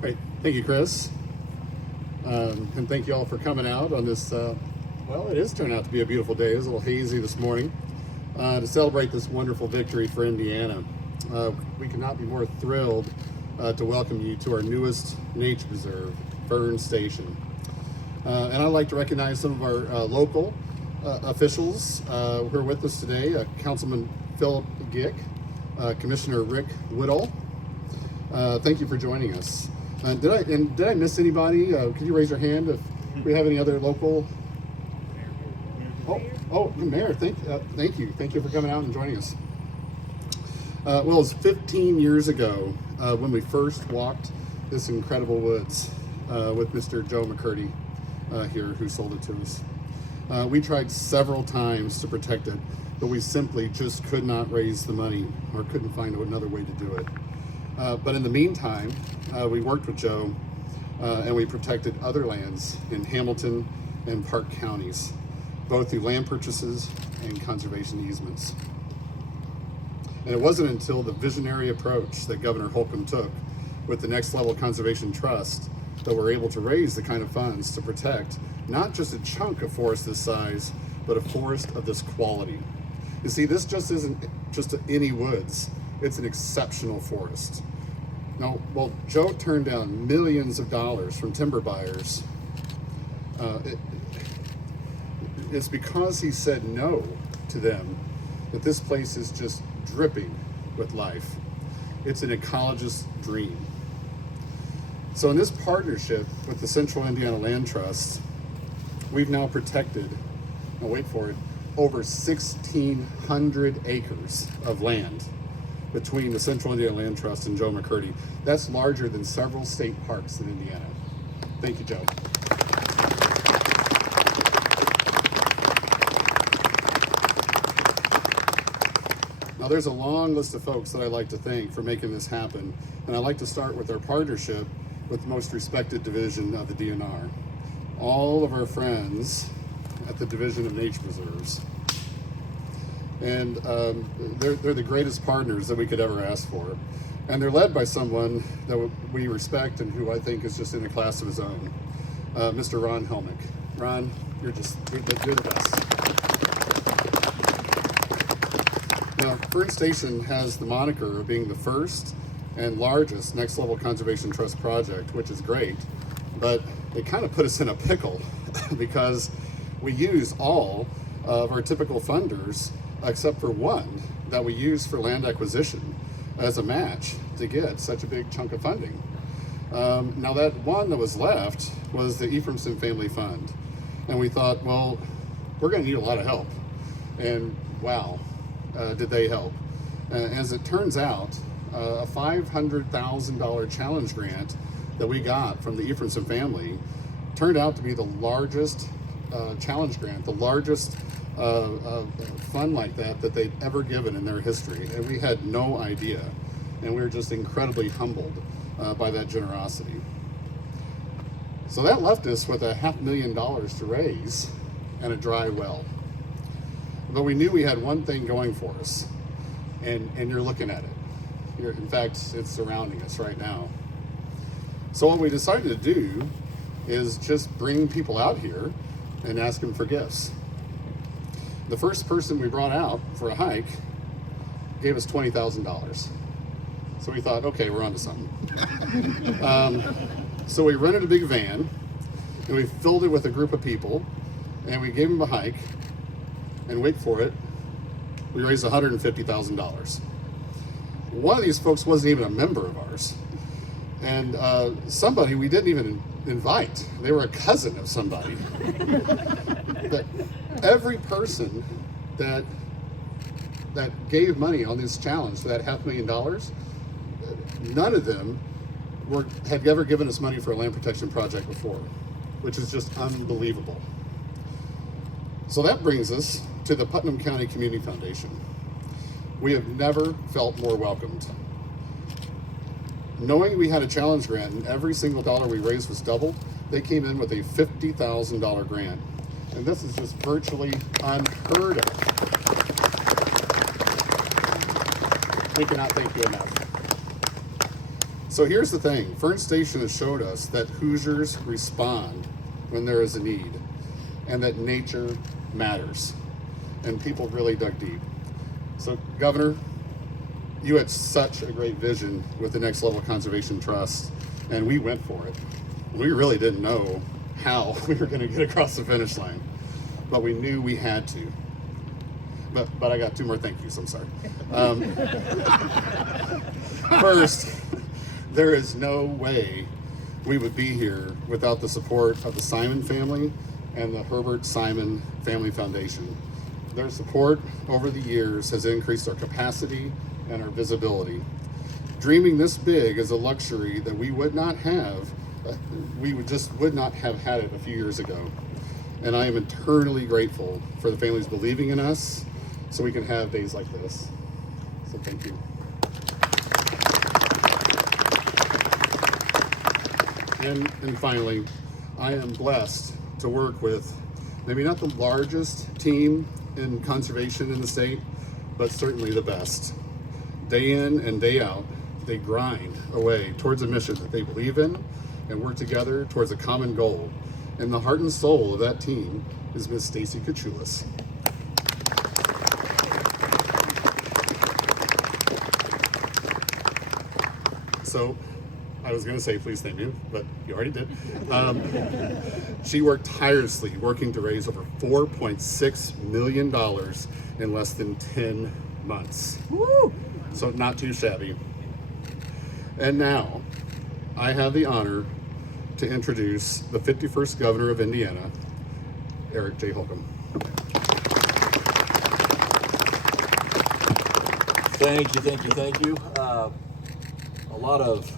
Great. Thank you, Chris. And thank you all for coming out on this, well, it is turning out to be a beautiful day. It was a little hazy this morning to celebrate this wonderful victory for Indiana. We could not be more thrilled to welcome you to our newest nature preserve, Fern Station. And I'd like to recognize some of our local officials who are with us today. Councilman Philip Gick, Commissioner Rick Woodall. Thank you for joining us. Did I miss anybody? Could you raise your hand if we have any other local? Oh, the mayor. Thank you. Thank you for coming out and joining us. Well, it was 15 years ago when we first walked this incredible woods with Mr. Joe McCurdy here, who sold it to us. We tried several times to protect it, but we simply just could not raise the money or couldn't find another way to do it. But in the meantime, we worked with Joe and we protected other lands in Hamilton and Park counties, both through land purchases and conservation easements. And it wasn't until the visionary approach that Governor Holcomb took with the Next Level Conservation Trust that we're able to raise the kind of funds to protect not just a chunk of forest this size, but a forest of this quality. You see, this just isn't just any woods. It's an exceptional forest. Now, while Joe turned down millions of dollars from timber buyers, it's because he said no to them that this place is just dripping with life. It's an ecologist's dream. So in this partnership with the Central Indiana Land Trust, we've now protected, now wait for it, over 1,600 acres of land between the Central Indiana Land Trust and Joe McCurdy. That's larger than several state parks in Indiana. Thank you, Joe. Now there's a long list of folks that I'd like to thank for making this happen, and I'd like to start with our partnership with the most respected division of the DNR. All of our friends at the Division of Nature Preserves. And they're the greatest partners that we could ever ask for. And they're led by someone that we respect and who I think is just in a class of his own, Mr. Ron Helmick. Ron, you're the best. Now, Fern Station has the moniker of being the first and largest Next Level Conservation Trust project, which is great, but it kind of put us in a pickle because we use all of our typical funders except for one that we use for land acquisition as a match to get such a big chunk of funding. Now that one that was left was the Ephraimson Family Fund. And we thought, well, we're gonna need a lot of help. And wow, did they help. As it turns out, a $500,000 challenge grant that we got from the Ephraimson family turned out to be the largest challenge grant, the largest fund like that they'd ever given in their history, and we had no idea, and we were just incredibly humbled by that generosity. So that left us with $500,000 to raise and a dry well. But we knew we had one thing going for us, and you're looking at it. In fact, it's surrounding us right now. So what we decided to do is just bring people out here and ask them for gifts. The first person we brought out for a hike gave us $20,000. So we thought, okay, we're onto something. So we rented a big van and we filled it with a group of people and we gave them a hike, and wait for it, we raised $150,000. One of these folks wasn't even a member of ours. And somebody we didn't even invite. They were a cousin of somebody. But every person that gave money on this challenge for that $500,000, none of them had ever given us money for a land protection project before, which is just unbelievable. So that brings us to the Putnam County Community Foundation. We have never felt more welcomed. Knowing we had a challenge grant and every single dollar we raised was doubled, they came in with a $50,000 grant. And this is just virtually unheard of. We cannot thank you enough. So here's the thing. Fern Station has showed us that Hoosiers respond when there is a need, and that nature matters, and people really dug deep. So Governor, you had such a great vision with the Next Level Conservation Trust, and we went for it. We really didn't know how we were going to get across the finish line, but we knew we had to. But I got 2 more thank yous, I'm sorry. First, there is no way we would be here without the support of the Simon family and the Herbert Simon Family Foundation. Their support over the years has increased our capacity and our visibility. Dreaming this big is a luxury that we would not have, would not have had it a few years ago. And I am eternally grateful for the families believing in us so we can have days like this. So thank you. And finally, I am blessed to work with maybe not the largest team in conservation in the state, but certainly the best. Day in and day out, they grind away towards a mission that they believe in and work together towards a common goal. And the heart and soul of that team is Miss Stacy Kachulis. So I was going to say, please thank you, but you already did. She worked tirelessly, working to raise over $4.6 million in less than 10 months. Woo! So not too shabby. And now, I have the honor to introduce the 51st Governor of Indiana, Eric J. Holcomb. Thank you. A lot of